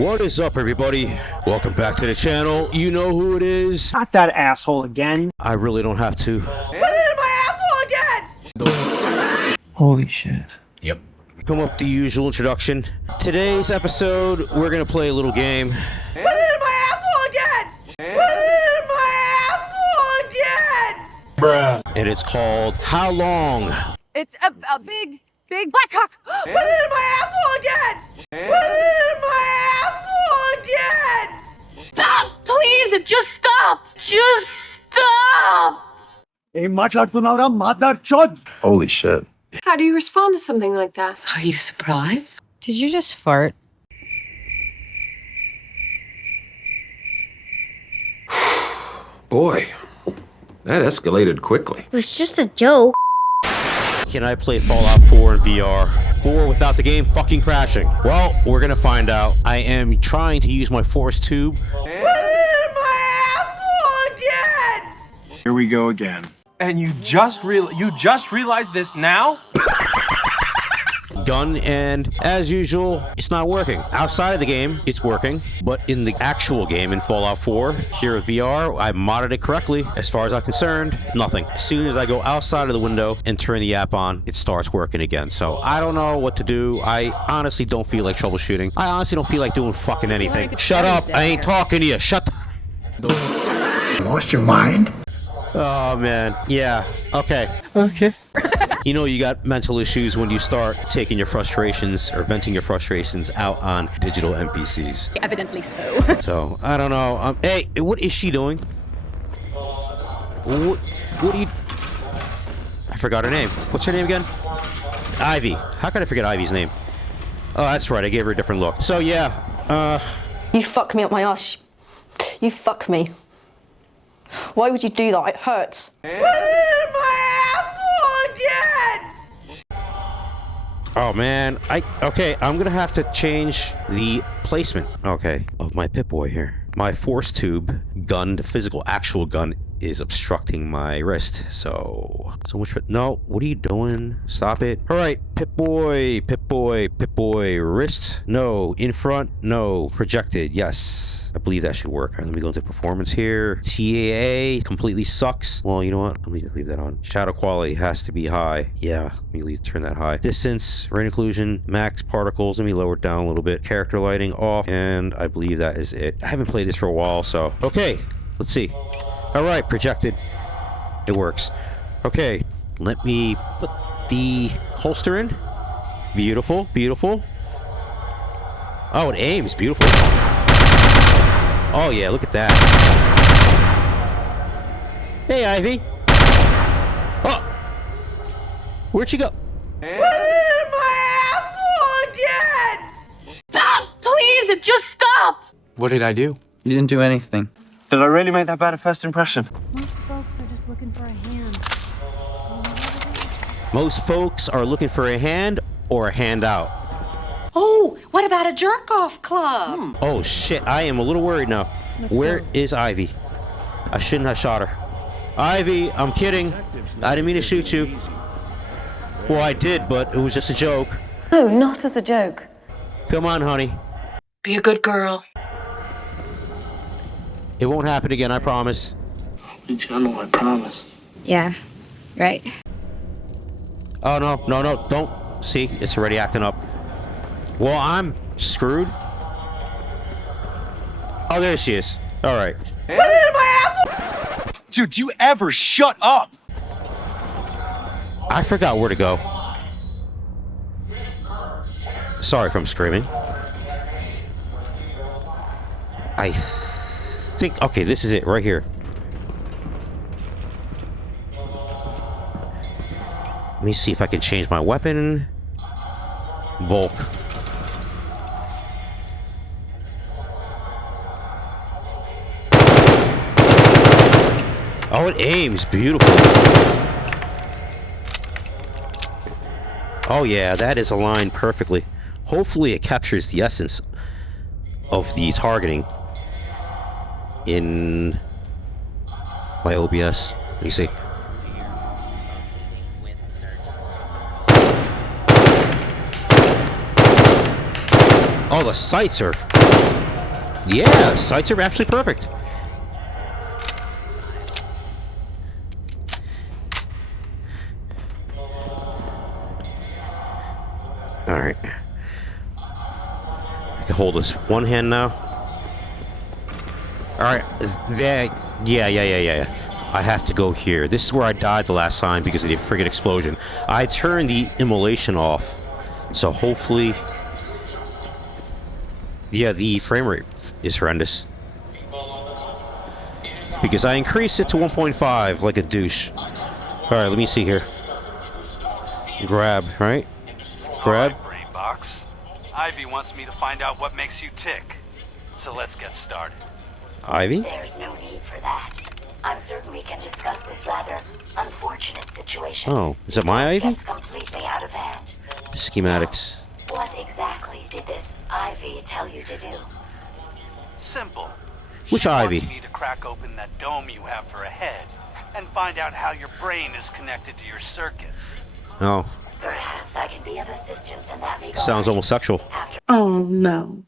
What is up, everybody? Welcome back to the channel. You know who it is. Not that asshole again. I really don't have to. Put it in my asshole again! Holy shit. Yep. Come up with the usual introduction. Today's episode, we're gonna play a little game. Put it in my asshole again! Put it in my asshole again! Bruh. And it's called How Long? It's a big black cock. Put it in my asshole again! Put it in my asshole again! Stop, please! Just stop! Just stop! Holy shit. How do you respond to something like that? Are you surprised? Did you just fart? Boy, that escalated quickly. It was just a joke. Can I play Fallout 4 in VR? 4 without the game fucking crashing? Well, we're gonna find out. I am trying to use my force tube. Put it in my asshole again! Here we go again. And you just realized this now? Gun, and as usual, it's not working. Outside of the game, it's working, but in the actual game in Fallout 4, here at VR, I modded it correctly. As far as I'm concerned, nothing. As soon as I go outside of the window and turn the app on, it starts working again. So I don't know what to do. I honestly don't feel like troubleshooting. I honestly don't feel like doing fucking anything. Shut up! I ain't talking to you. Shut the... You lost your mind? Oh, man. Yeah. Okay. You know you got mental issues when you start taking your frustrations or venting your frustrations out on digital NPCs. Evidently so. So, I don't know. Hey, what is she doing? What are you... I forgot her name. What's her name again? Ivy. How could I forget Ivy's name? Oh, that's right. I gave her a different look. So, yeah. You fuck me up my ass. You fuck me. Why would you do that? It hurts. Put it in my asshole again! Oh, man. Okay, I'm gonna have to change the placement, okay, of my Pip-Boy here. My force tube gun, the physical, actual gun, is obstructing my wrist. So much. No, what are you doing? Stop it. All right, Pip-Boy, wrist. No, in front. No, projected. Yes, I believe that should work. All right, let me go into performance here. TAA completely sucks. Well, you know what? Let me just leave that on. Shadow quality has to be high. Yeah, let me turn that high. Distance, rain occlusion, max particles. Let me lower it down a little bit. Character lighting off, and I believe that is it. I haven't played this for a while, so okay. Let's see. All right, projected. It works. Okay, let me put the holster in. Beautiful, beautiful. Oh, it aims. Beautiful. Oh, yeah, look at that. Hey, Ivy. Oh! Where'd she go? Put it in my asshole again! Stop, please! Just stop! What did I do? You didn't do anything. Did I really make that bad a first impression? Most folks are just looking for a hand. Most folks are looking for a hand or a handout. Oh, what about a jerk-off club? Oh, shit. I am a little worried now. Where is Ivy? I shouldn't have shot her. Ivy, I'm kidding. I didn't mean to shoot you. Well, I did, but it was just a joke. No, not as a joke. Come on, honey. Be a good girl. It won't happen again, I promise. Channel, I promise. Yeah, right. Oh, no, don't. See, it's already acting up. Well, I'm screwed. Oh, there she is. All right. Put it in my asshole! Dude, do you ever shut up? I forgot where to go. Sorry if I'm screaming. I think... Okay, this is it, right here. Let me see if I can change my weapon. Bulk. Oh, it aims. Beautiful. Oh, yeah, that is aligned perfectly. Hopefully it captures the essence of the targeting in my OBS. Let me see. Oh, the sights are Yeah, sights are actually perfect. Alright. I can hold this one hand now. Alright, there. Yeah. I have to go here. This is where I died the last time because of the friggin' explosion. I turned the immolation off. So hopefully... Yeah, the frame rate is horrendous. Because I increased it to 1.5 like a douche. Alright, let me see here. Grab, right? Grab. Brain box. Ivy wants me to find out what makes you tick. So let's get started. Ivy? There's no need for that. I'm certain we can discuss this rather unfortunate situation. Oh, is that my Ivy? It's completely out of hand. Schematics. What exactly did this Ivy tell you to do? Simple. Which she Ivy? Wants me to crack open that dome you have for a head and find out how your brain is connected to your circuits. Oh. Perhaps I can be of assistance in that regard. Sounds homosexual. Oh no.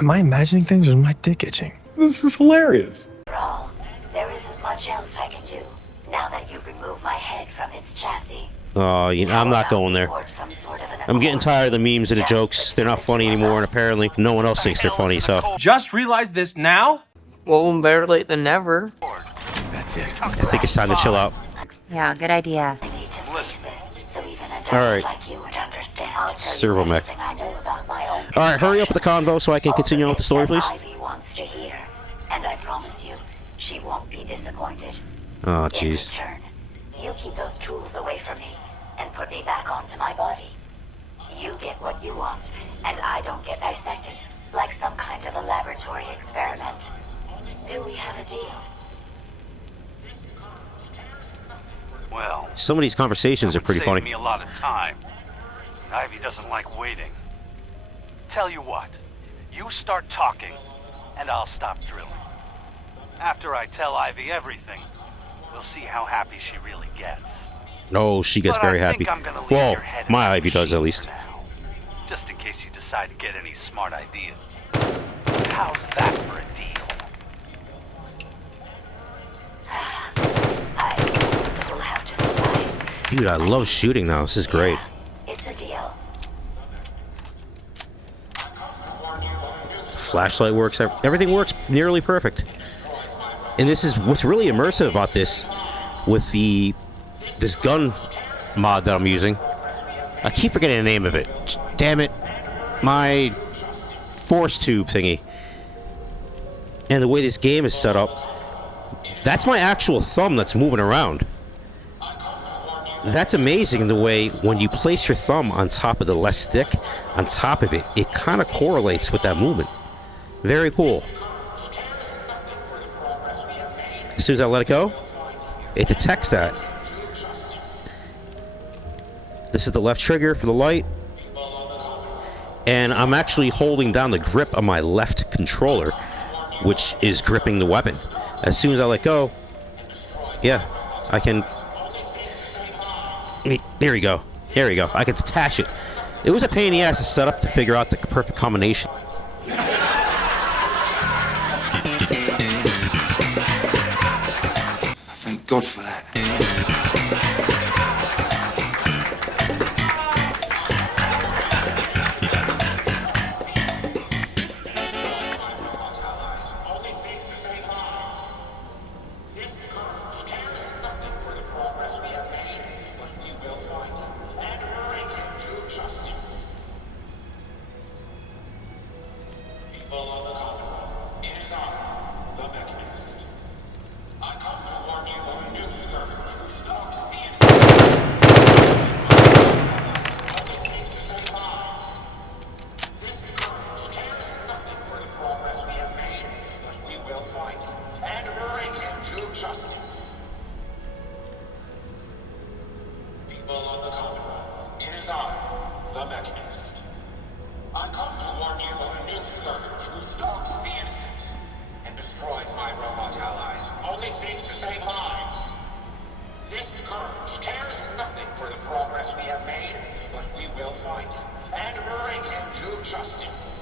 Am I imagining things or is my dick itching? This is hilarious. After all, there isn't much else I can do now that you've removed my head from its chassis. Oh, I'm not going there. I'm getting tired of the memes and the jokes. They're not funny anymore, and apparently no one else thinks they're funny, so... Just realized this now? Well, better late than never. That's it. I think it's time to chill out. Yeah, good idea. Alright. Servo mech. Alright, hurry up with the convo so I can continue on with the story, please. And I promise you, she won't be disappointed. Oh, jeez. In return, you keep those tools away from me and put me back onto my body. You get what you want, and I don't get dissected like some kind of a laboratory experiment. Do we have a deal? Well, some of these conversations are pretty funny. Me a lot of time. Ivy doesn't like waiting. Tell you what, you start talking, and I'll stop drilling. After I tell Ivy everything, we'll see how happy she really gets. No, she gets very happy. Well, my Ivy does at least. Just in case you decide to get any smart ideas. How's that for a deal? Dude, I love shooting now. This is great. It's a deal. Flashlight works. Everything works nearly perfect. And this is what's really immersive about this with this gun mod that I'm using. I keep forgetting the name of it. Damn it. My force tube thingy. And the way this game is set up, that's my actual thumb that's moving around. That's amazing the way when you place your thumb on top of the left stick, on top of it, it kind of correlates with that movement. Very cool. As soon as I let it go, it detects that. This is the left trigger for the light. And I'm actually holding down the grip on my left controller, which is gripping the weapon. As soon as I let go, yeah, I can... There we go. There we go. I can detach it. It was a pain in the ass to set up to figure out the perfect combination. Thank God for that. This scourge cares nothing for the progress we have made, but we will find him and bring him to justice.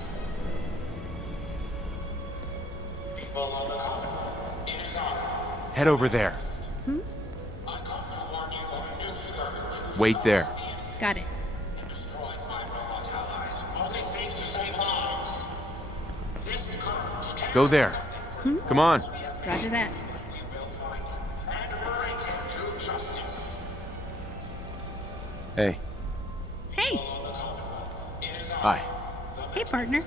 People of the Commonwealth, it is our... Head over there. I come to warn you of a new scourge. Wait there. Got it. It destroys my robot allies, only seems to save lives. This scourge cares Go there. Come on. Roger that. we will find him and bring him to justice. Hey. Hey. It is our... Hi. Hey, partner.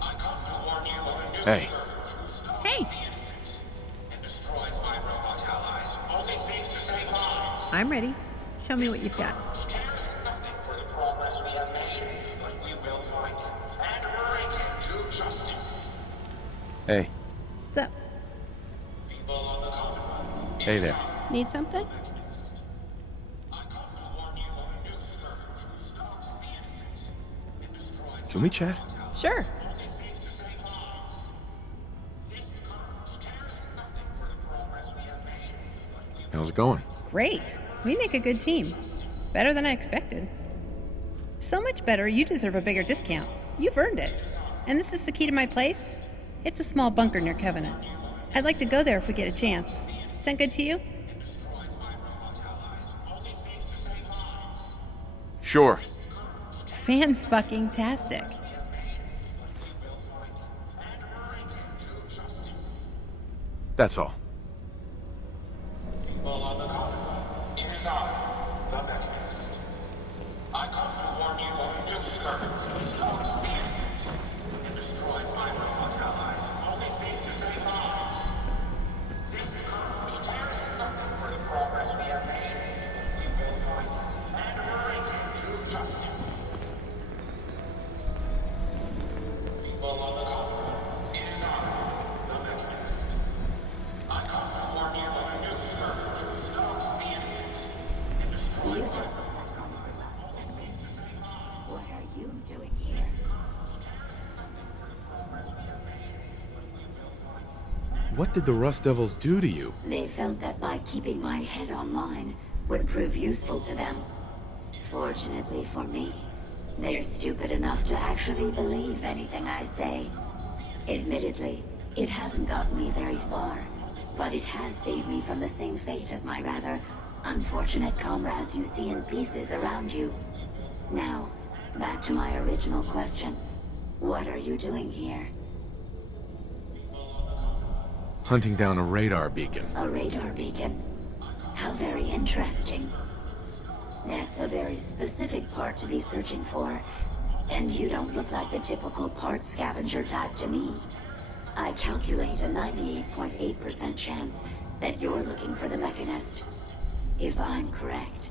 I come to warn you of a new Hey. scourge who stalks Hey. the innocent. It destroys my robot allies, only seems to save lives. I'm ready. Show me what you've got. Cares nothing for the progress we have made, but we will find him and bring him to justice. Hey. What's up? People of the Commonwealth, Hey there. Need something? I come to warn you of a new scourge who stalks the innocent. It destroys Can we chat? Sure. only seems to save lives. This scourge cares nothing for the progress we have made, but we will How's it going? Great. We make a good team. Better than I expected. So much better, you deserve a bigger discount. You've earned it. And this is the key to my place? It's a small bunker near Covenant. I'd like to go there if we get a chance. Sound good to you? Sure. Fan-fucking-tastic. That's all. People of the Commonwealth, it is I, the Mechanist. I come to warn you of a new scourge who stalks the innocent. It destroys my robot allies, only seems to save lives. This scourge cares nothing for the progress we have made, but we will find him and bring him to justice. People of the Commonwealth, it is I, the Mechanist. I come to warn you of a new scourge who stalks the innocent. It destroys my robot allies, only seems to save lives. What are you doing here? What did the Rust Devils do to you? They felt that by keeping my head online would prove useful to them. Fortunately for me, they're stupid enough to actually believe anything I say. Admittedly, it hasn't gotten me very far, but it has saved me from the same fate as my rather unfortunate comrades you see in pieces around you. Now, back to my original question. What are you doing here? Hunting down a radar beacon. A radar beacon? How very interesting. That's a very specific part to be searching for, and you don't look like the typical part scavenger type to me. I calculate a 98.8% chance that you're looking for the Mechanist. If I'm correct,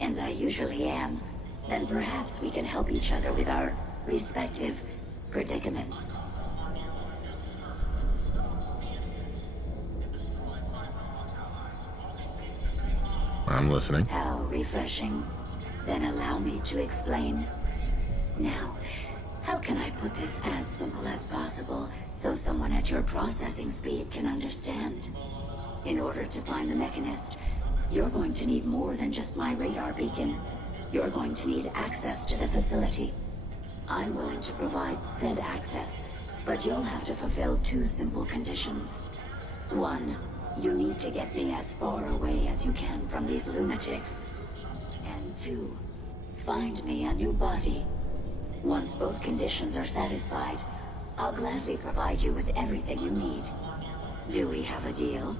and I usually am, then perhaps we can help each other with our respective predicaments. I'm listening. How refreshing. Then allow me to explain. Now, how can I put this as simple as possible so someone at your processing speed can understand? In order to find the Mechanist, you're going to need more than just my radar beacon. You're going to need access to the facility. I'm willing to provide said access, but you'll have to fulfill two simple conditions. One, you need to get me as far away as you can from these lunatics. And two, find me a new body. Once both conditions are satisfied, I'll gladly provide you with everything you need. Do we have a deal?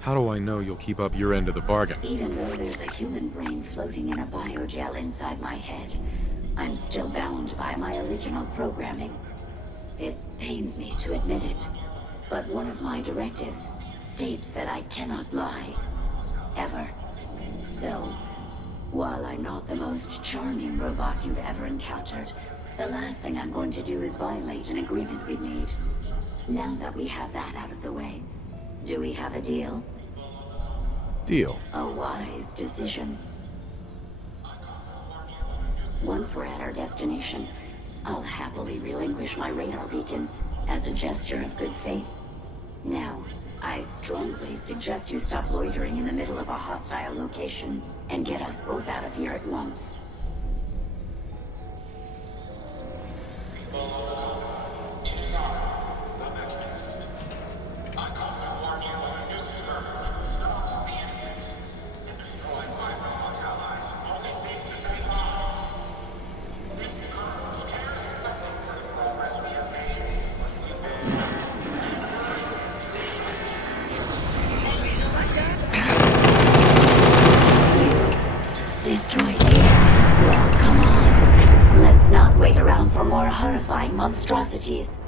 How do I know you'll keep up your end of the bargain? Even though there's a human brain floating in a biogel inside my head, I'm still bound by my original programming. It pains me to admit it, but one of my directives states that I cannot lie. Ever. So, while I'm not the most charming robot you've ever encountered, the last thing I'm going to do is violate an agreement we made. Now that we have that out of the way, do we have a deal? Deal. A wise decision. Once we're at our destination, I'll happily relinquish my radar beacon as a gesture of good faith. Now, I strongly suggest you stop loitering in the middle of a hostile location and get us both out of here at once. Destroyed me. Well, come on. Let's not wait around for more horrifying monstrosities.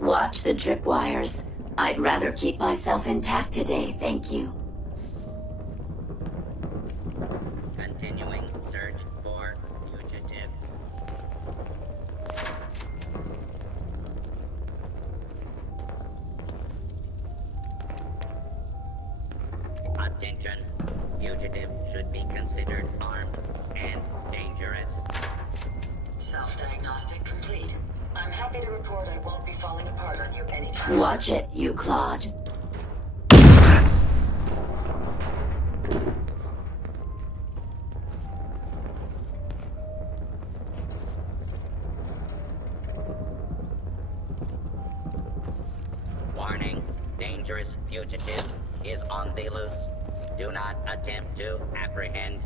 Watch the tripwires. I'd rather keep myself intact today, thank you. Continuing search for fugitive. Attention. Fugitive should be considered armed and dangerous. Self-diagnostic complete. I'm happy to report I won't be falling apart on you anytime. Watch it, you Claude. Warning, dangerous fugitive is on the loose. Do not attempt to apprehend.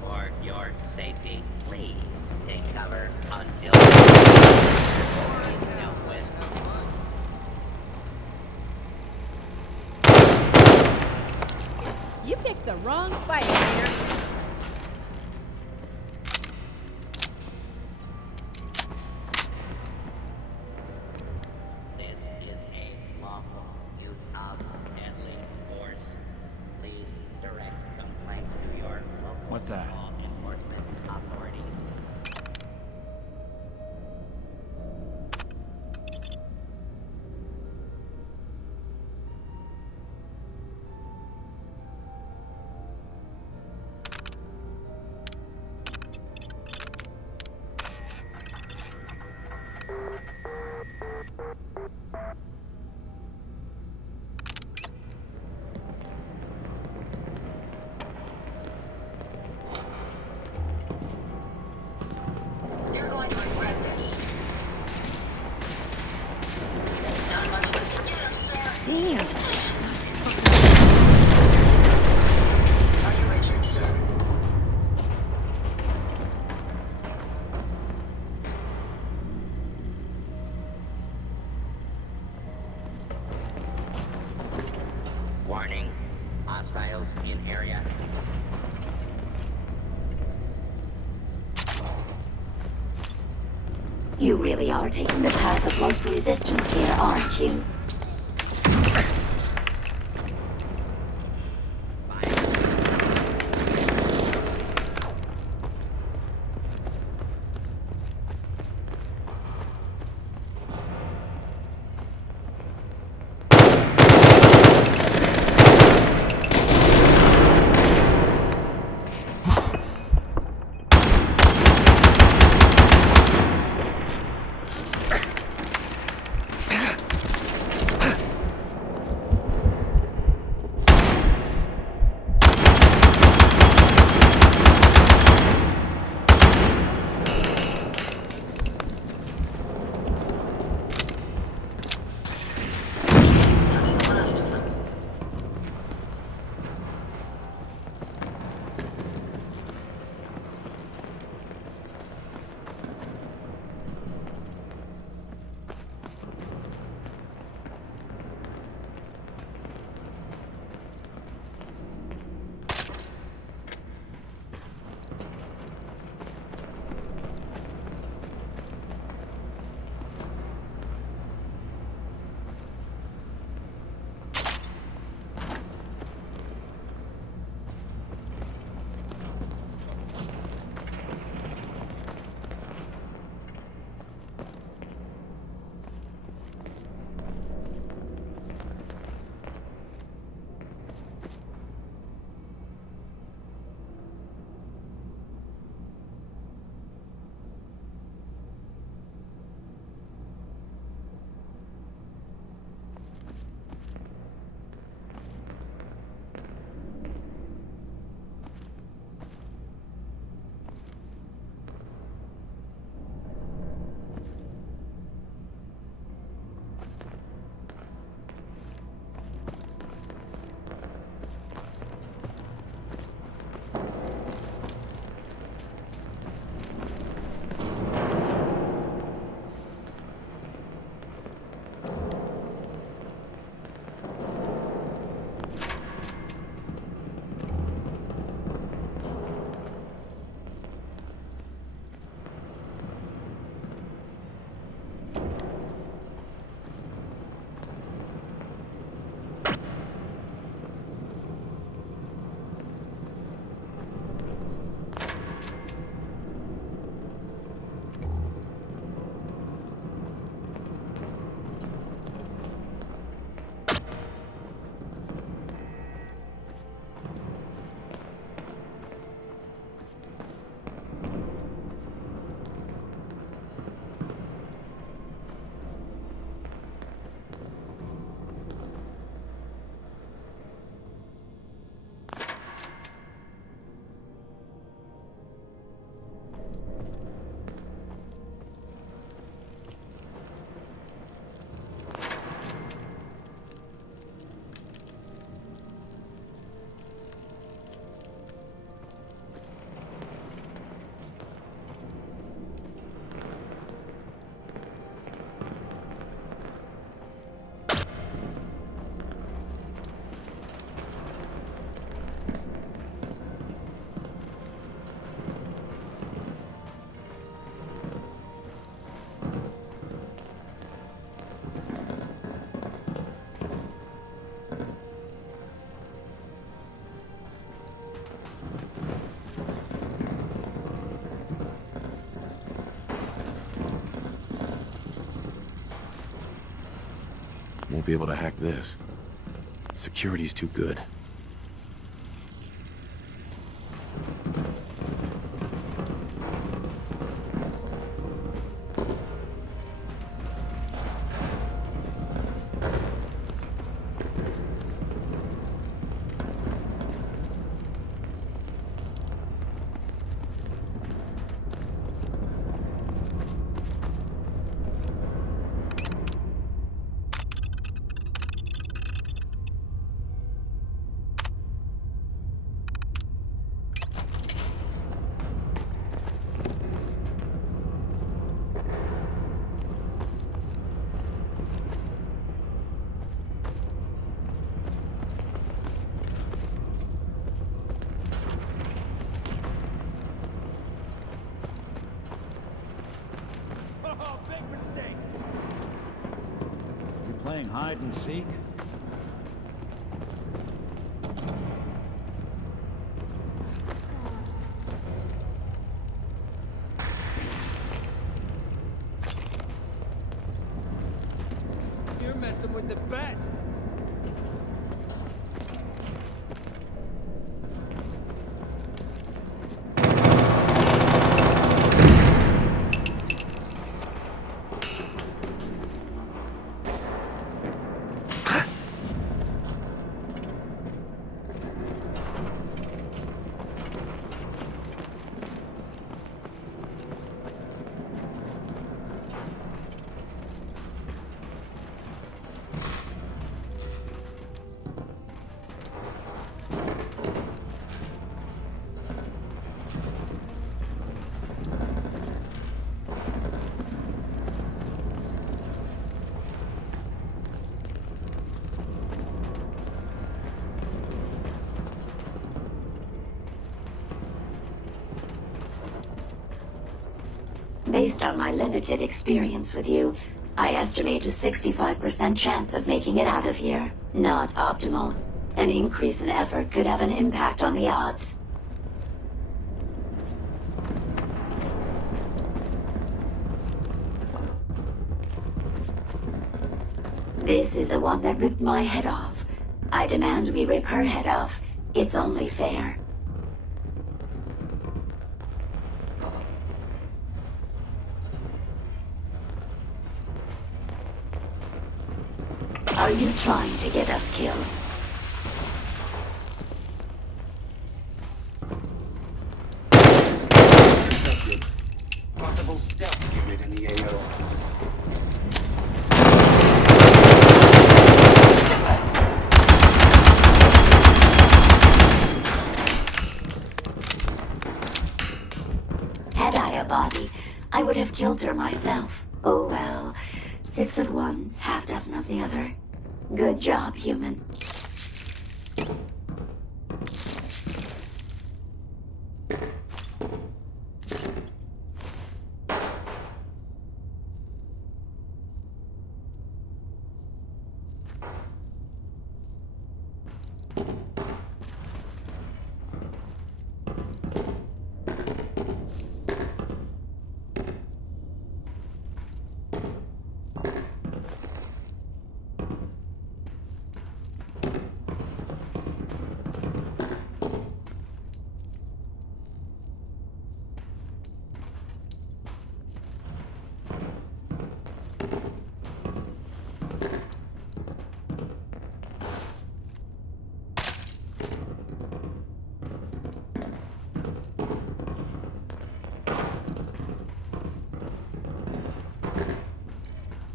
For your safety, please take cover until is dealt with. You picked the wrong fight here. This is a lawful use of deadly force. Please direct complaints to your local What's that? law enforcement authorities. You're going to regret this. There's not much left to give, sir. Damn. Are you Richard, sir? Warning, hostiles in area. You really are taking the path of most resistance here, aren't you? Won't be able to hack this. Security's too good. Playing hide and seek? You're messing with the best. Based on my limited experience with you, I estimate a 65% chance of making it out of here. Not optimal. An increase in effort could have an impact on the odds. This is the one that ripped my head off. I demand we rip her head off. It's only fair. Are you trying to get us killed? Possible stealth unit in the AO. Had I a body, I would have killed her myself. Oh well. 6 of one, half dozen of the other. Good job, human.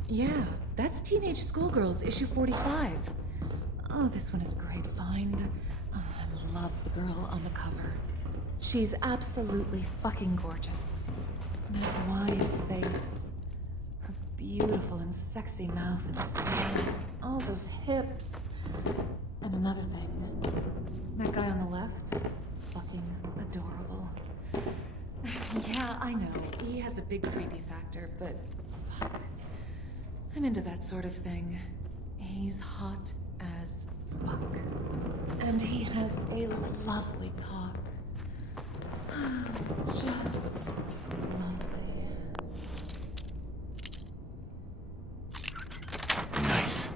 Yeah, that's Teenage Schoolgirls, issue 45. Oh, this one is a great find. Oh, I love the girl on the cover. She's absolutely fucking gorgeous. That wide face, her beautiful and sexy mouth and skin, all those hips. And another thing, that guy on the left, fucking adorable. Yeah, I know, he has a big creepy factor, but fuck. I'm into that sort of thing. He's hot as fuck. And he has a lovely cock. Just lovely. Nice.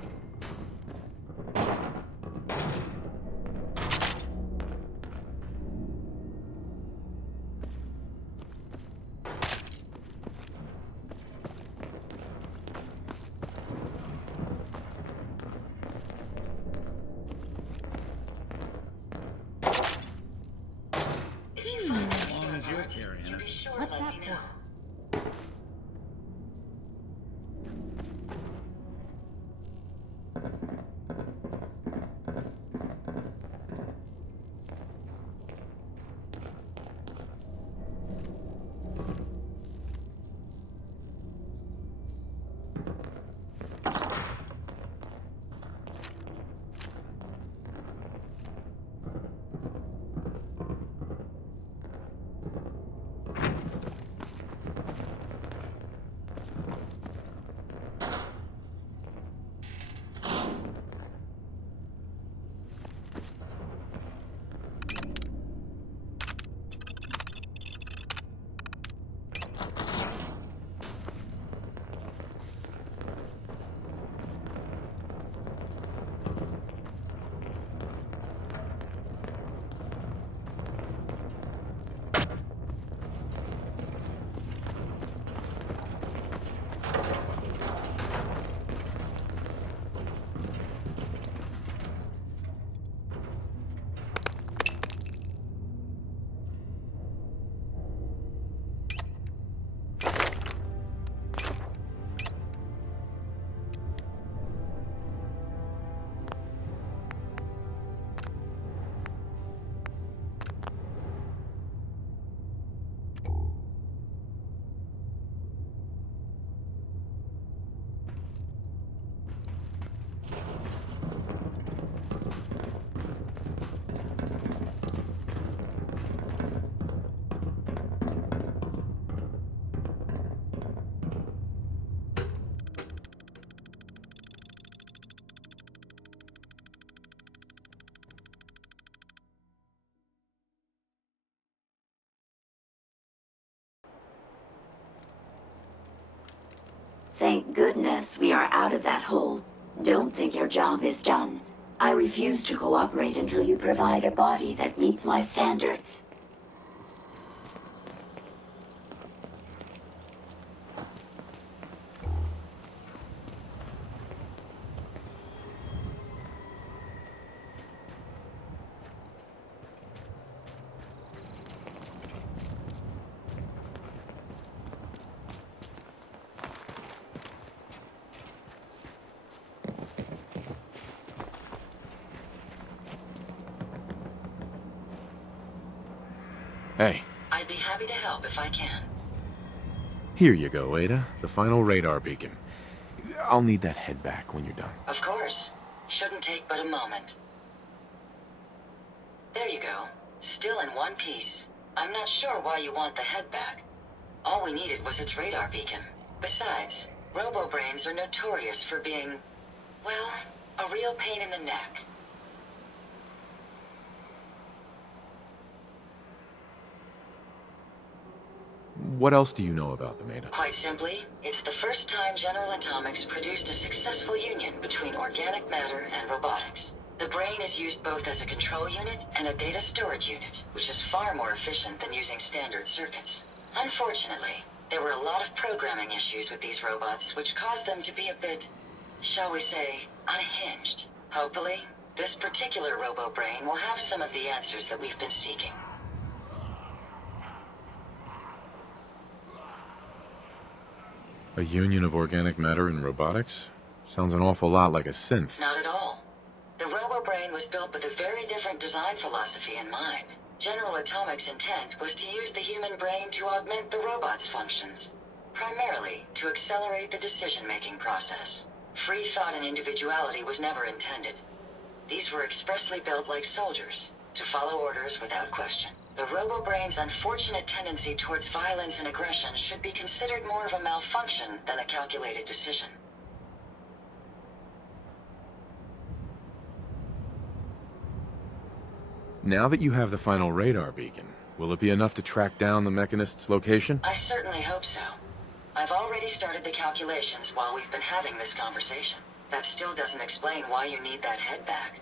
Thank goodness we are out of that hole. Don't think your job is done. I refuse to cooperate until you provide a body that meets my standards. Hey, I'd be happy to help if I can. here you go, Ada. The final radar beacon. I'll need that head back when you're done. Of course. Shouldn't take but a moment. There you go. Still in one piece. I'm not sure why you want the head back. All we needed was its radar beacon. Besides, robo-brains are notorious for being, well, a real pain in the neck. What else do you know about them, Ada? Quite simply, it's the first time General Atomics produced a successful union between organic matter and robotics. The brain is used both as a control unit and a data storage unit, which is far more efficient than using standard circuits. Unfortunately, there were a lot of programming issues with these robots, which caused them to be a bit, shall we say, unhinged. Hopefully, this particular robo-brain will have some of the answers that we've been seeking. A union of organic matter and robotics? Sounds an awful lot like a synth. Not at all. The robo-brain was built with a very different design philosophy in mind. General Atomics' intent was to use the human brain to augment the robot's functions, primarily to accelerate the decision-making process. Free thought and individuality was never intended. These were expressly built like soldiers, to follow orders without question. The robo-brain's unfortunate tendency towards violence and aggression should be considered more of a malfunction than a calculated decision. Now that you have the final radar beacon, will it be enough to track down the Mechanist's location? I certainly hope so. I've already started the calculations while we've been having this conversation. That still doesn't explain why you need that head back.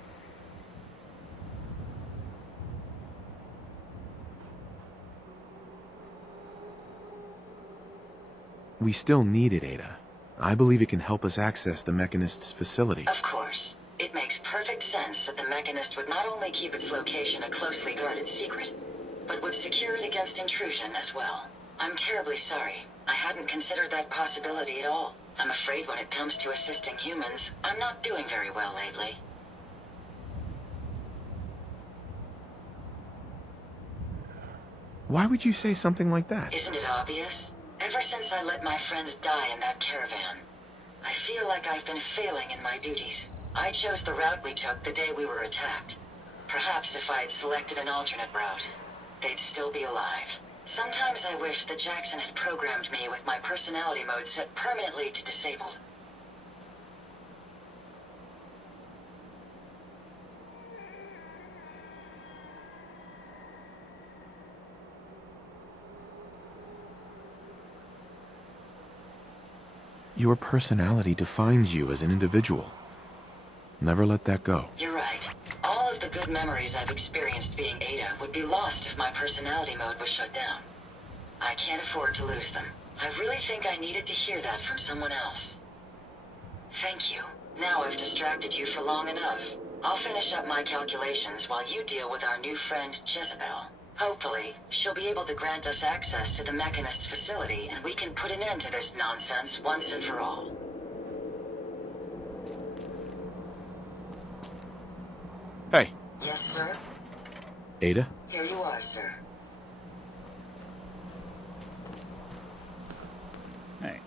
We still need it, Ada. I believe it can help us access the Mechanist's facility. Of course. It makes perfect sense that the Mechanist would not only keep its location a closely guarded secret, but would secure it against intrusion as well. I'm terribly sorry. I hadn't considered that possibility at all. I'm afraid when it comes to assisting humans, I'm not doing very well lately. Why would you say something like that? Isn't it obvious? Ever since I let my friends die in that caravan, I feel like I've been failing in my duties. I chose the route we took the day we were attacked. Perhaps if I had selected an alternate route, they'd still be alive. Sometimes I wish that Jackson had programmed me with my personality mode set permanently to disabled. Your personality defines you as an individual. Never let that go. You're right. All of the good memories I've experienced being Ada would be lost if my personality mode was shut down. I can't afford to lose them. I really think I needed to hear that from someone else. Thank you. Now I've distracted you for long enough. I'll finish up my calculations while you deal with our new friend, Jezebel. Hopefully, she'll be able to grant us access to the Mechanist's facility, and we can put an end to this nonsense once and for all. Hey. Yes, sir? Ada? Here you are, sir. Hey,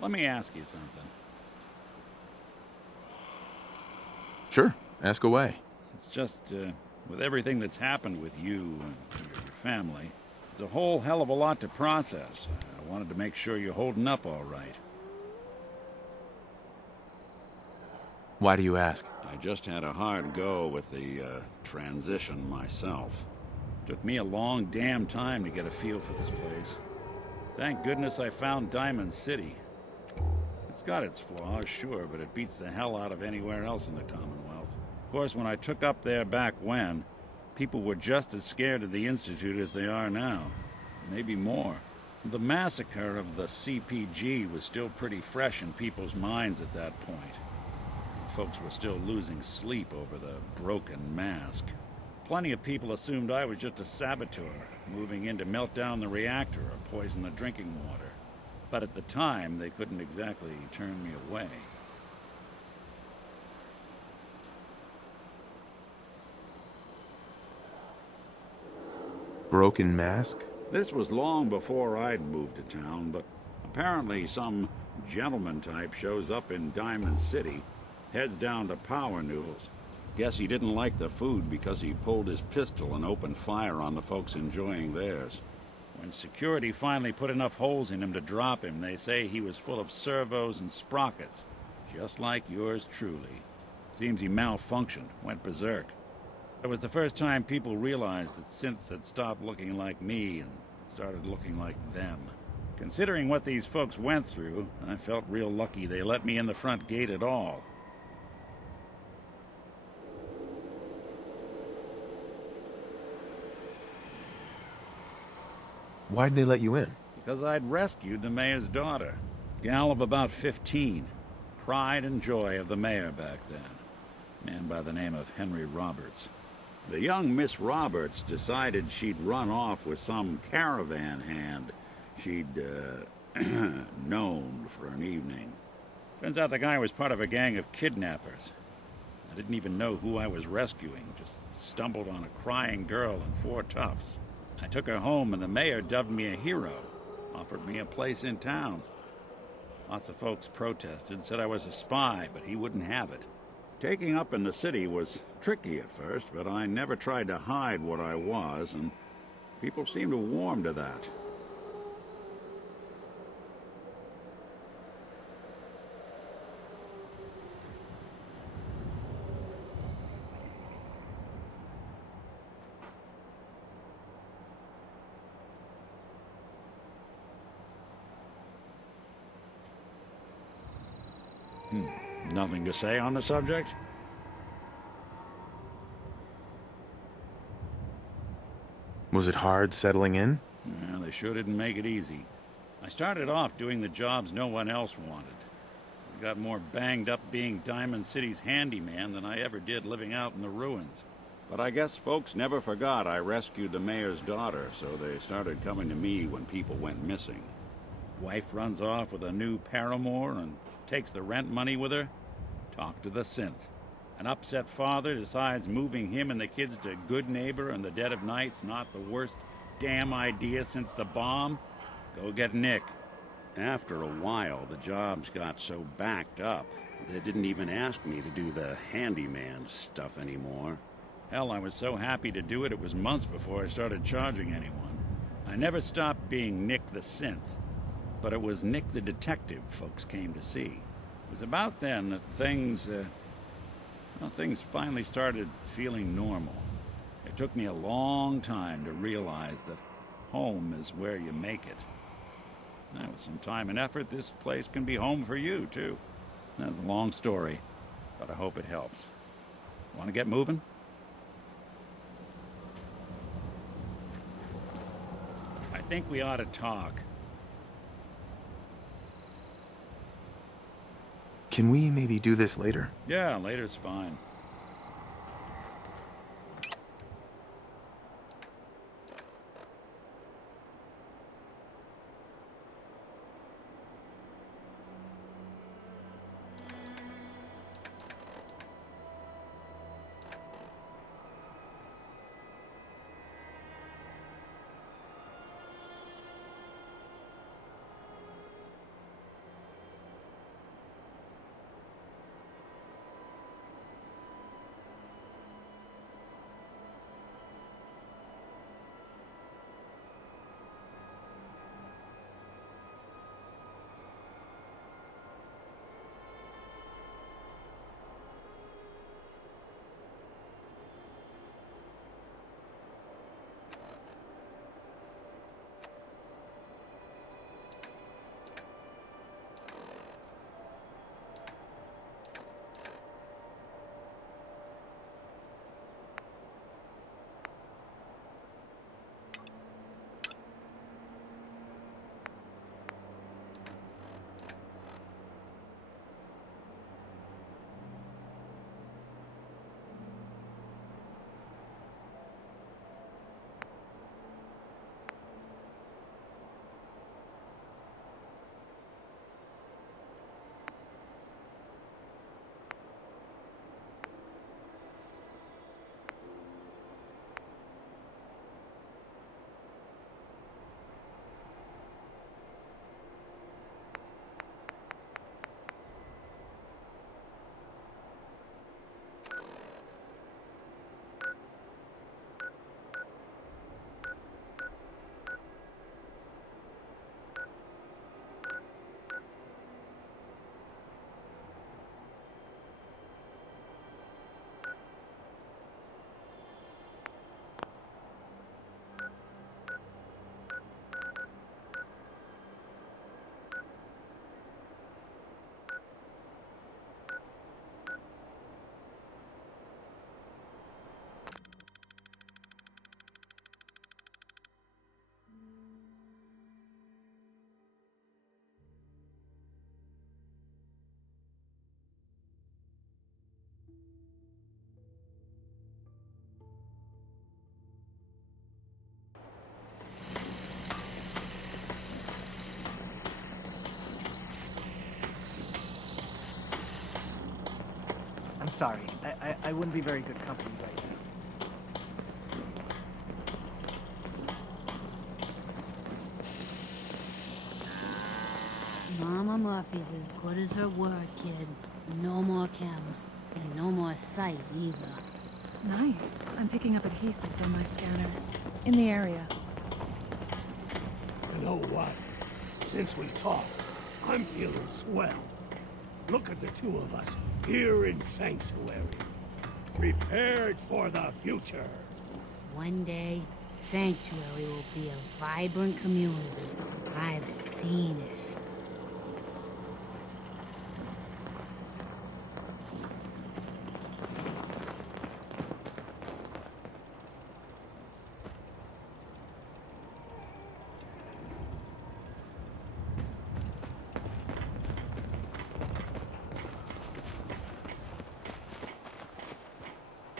let me ask you something. Sure. Ask away. It's just, with everything that's happened with you and your family, it's a whole hell of a lot to process. I wanted to make sure you're holding up all right. Why do you ask? I just had a hard go with the transition myself. Took me a long damn time to get a feel for this place. Thank goodness I found Diamond City. got its flaws, sure, but it beats the hell out of anywhere else in the Commonwealth. Of course, when I took up there back when, people were just as scared of the Institute as they are now. Maybe more. The massacre of the CPG was still pretty fresh in people's minds at that point. Folks were still losing sleep over the broken mask. Plenty of people assumed I was just a saboteur, moving in to melt down the reactor or poison the drinking water. But at the time, they couldn't exactly turn me away. Broken mask? This was long before I'd moved to town, but apparently some gentleman type shows up in Diamond City, heads down to Power Noodles. Guess he didn't like the food because he pulled his pistol and opened fire on the folks enjoying theirs. When security finally put enough holes in him to drop him, they say he was full of servos and sprockets, just like yours truly. Seems he malfunctioned, went berserk. It was the first time people realized that synths had stopped looking like me and started looking like them. Considering what these folks went through, I felt real lucky they let me in the front gate at all. Why'd they let you in? Because I'd rescued the mayor's daughter. Gal of about 15. Pride and joy of the mayor back then. Man by the name of Henry Roberts. The young Miss Roberts decided she'd run off with some caravan hand she'd, known for an evening. Turns out the guy was part of a gang of kidnappers. I didn't even know who I was rescuing, just stumbled on a crying girl and 4 toughs. I took her home and the mayor dubbed me a hero, offered me a place in town. Lots of folks protested, said I was a spy, but he wouldn't have it. Taking up in the city was tricky at first, but I never tried to hide what I was, and people seemed to warm to that. Nothing to say on the subject? Was it hard settling in? Yeah, they sure didn't make it easy. I started off doing the jobs no one else wanted. I got more banged up being Diamond City's handyman than I ever did living out in the ruins. But I guess folks never forgot I rescued the mayor's daughter, so they started coming to me when people went missing. Wife runs off with a new paramour and takes the rent money with her. Talk to the synth. An upset father decides moving him and the kids to Good Neighbor in the dead of night's not the worst damn idea since the bomb. Go get Nick. After a while, the jobs got so backed up, they didn't even ask me to do the handyman stuff anymore. Hell, I was so happy to do it, it was months before I started charging anyone. I never stopped being Nick the synth, but it was Nick the detective folks came to see. It was about then that things finally started feeling normal. It took me a long time to realize that home is where you make it. Now, with some time and effort, this place can be home for you, too. That's a long story, but I hope it helps. Want to get moving? I think we ought to talk. Can we maybe do this later? Yeah, later's fine. Sorry, I wouldn't be very good company right now. Mama Murphy's as good as her word, kid. No more chems. And no more sight, either. Nice. I'm picking up adhesives on my scanner. In the area. You know what? Since we talked, I'm feeling swell. Look at the two of us here in Sanctuary. Prepared for the future. One day, Sanctuary will be a vibrant community. I've seen it.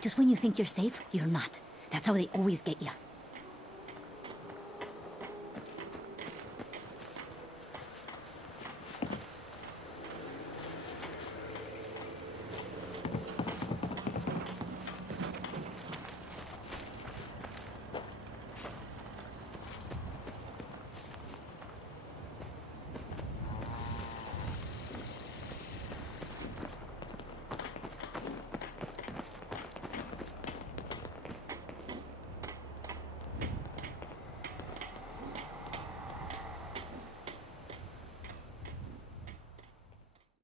Just when you think you're safe, you're not. That's how they always get you.